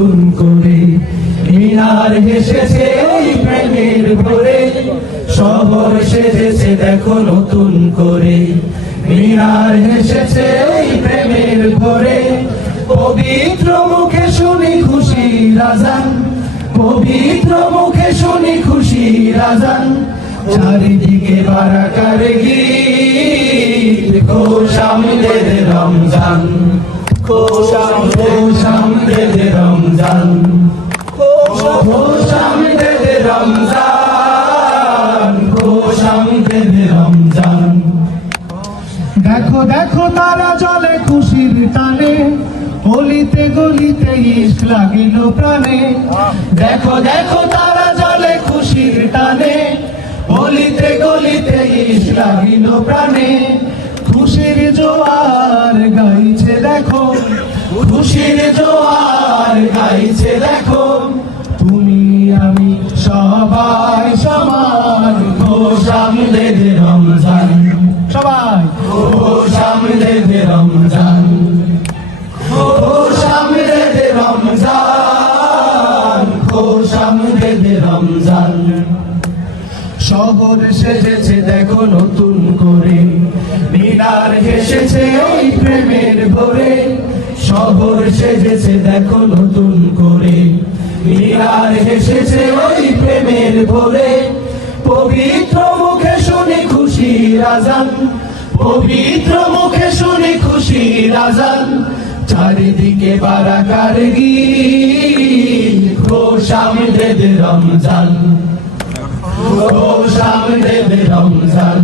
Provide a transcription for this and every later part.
নতুন করে, মিনার হেসেছে এই প্রেমের ভরে, শহর সেজেছে দেখো নতুন করে, মিনার হেসেছে এই প্রেমের ভরে। পবিত্র মুখে শুনি খুশির আজান, পবিত্র মুখে শুনি খুশির আজান, চারিদিকে বারাকার গীত, খোশ আমদের রমজান, খোশ আমদের রমজান, খোশ আমদের রমজান, খোশ আমদের রমজান। দেখো দেখো তারা জলে খুশির টানে, অলিতে গলিতে ইশক লাগিল প্রাণে। দেখো দেখো তারা জলে খুশির টানে, অলিতে গলিতে ইশক লাগিল প্রাণে। খুশির জোয়ার গাইছে দেখো, খুশির জোয়ার গাইছে দেখো, তুমি আমি সবাই সমান। খোশ আমদের রমজান, সবাই খোশ আমদের রমজান, খোশ আমদের রমজান, খোশ আমদের রমজান। শহর সেজেছে দেখো নতুন করে, মিনার হেসেছে ওই প্রেমের ভরে, শহর সেজেছে দেখো নতুন করে, মিনার হেসেছে ওই প্রেমের ভরে। পবিত্র মুখে শুনি খুশির আজান, পবিত্র মুখে শুনি খুশির আজান, চারিদিকে বারাকার গীত, খোশ আমদের রমজান, খোশ আমদের রমজান,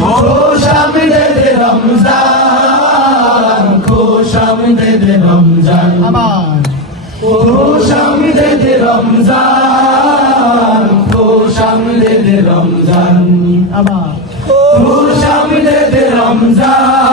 খোশ আমদের রমজান, খোশ আমদের রমজান। আবার খোশ আমদের রমজান, খোশ আমদের রমজান, আবার খোশ আমদের রমজান,